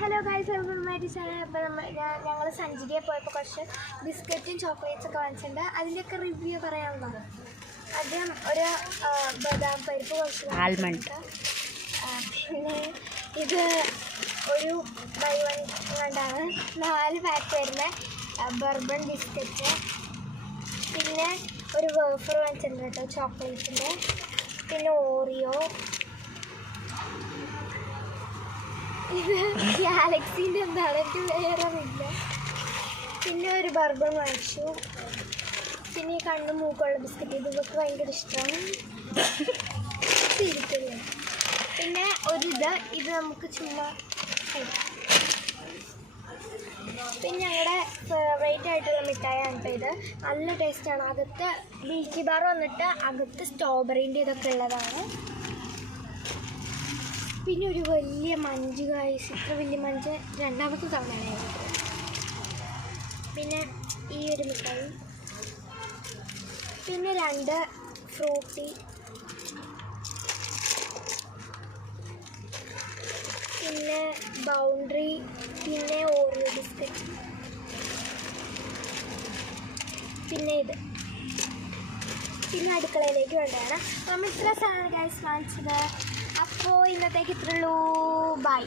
Hello guys, അപ്പോൾ ഞങ്ങൾ സഞ്ചരിയെ പോയപ്പോൾ കുറച്ച് ബിസ്ക്കറ്റും ചോക്ലേറ്റ്സ് ഒക്കെ വാങ്ങിച്ചിട്ടുണ്ട്. അതിൻ്റെയൊക്കെ റിവ്യൂ പറയാനുള്ളത്. ആദ്യം ഒരു ബദാം പരിപ്പ് കുറച്ച് ആൽമണ്ട്, പിന്നെ ഇത് ഒരു ബൈ വൺ കൊണ്ടാണ് 4 പാക്ക് വരുന്ന ബർബൺ ബിസ്ക്കറ്റ്, പിന്നെ ഒരു വേഫർ വാങ്ങിച്ചിട്ടുണ്ട് കേട്ടോ ചോക്ലേറ്റിൻ്റെ, പിന്നെ ഓറിയോ, ഇത് ഗാലക്സീൻ്റെ എന്താണ് എനിക്ക് വേറെ അറിയില്ല, പിന്നെ ഒരു ബർബൺ വാങ്ങിച്ചു, പിന്നെ ഈ കണ്ണും മൂക്കുള്ള ബിസ്ക്കറ്റ് ഇതൊക്കെ ഭയങ്കര ഇഷ്ടമാണ് ഇരിക്കില്ലേ. പിന്നെ ഇത് നമുക്ക് ചുമ്മാ കഴിക്കാം. പിന്നെ ഞങ്ങളുടെ ഫേവറേറ്റ് ആയിട്ടുള്ള മിഠായിയാണ് കേട്ടോ ഇത്. നല്ല ടേസ്റ്റാണ്. അകത്ത് മിൽക്കി ബാർ വന്നിട്ട് അകത്ത് സ്ട്രോബെറീൻ്റെ ഇതൊക്കെ ഉള്ളതാണ്. പിന്നെ ഒരു വലിയ മഞ്ച് ഗൈസ്, ഇത്ര വലിയ മഞ്ച് രണ്ടാമത്തെ തവണയാണ്. പിന്നെ ഈ ഒരു മിഠായി, പിന്നെ 2 ഫ്രൂട്ടി, പിന്നെ ബൗണ്ടറി, പിന്നെ ഓറിയോ ബിസ്ക്കറ്റ്, പിന്നെ ഇത്. പിന്നെ അടുക്കളയിലേക്ക് വേണ്ടതാണ്. നമ്മൾ ഇത്ര സാധനം ഗൈസ് വാങ്ങിച്ചത്. അപ്പോൾ ഇന്നത്തേക്ക് ഇത്രയുള്ളൂ. ബൈ.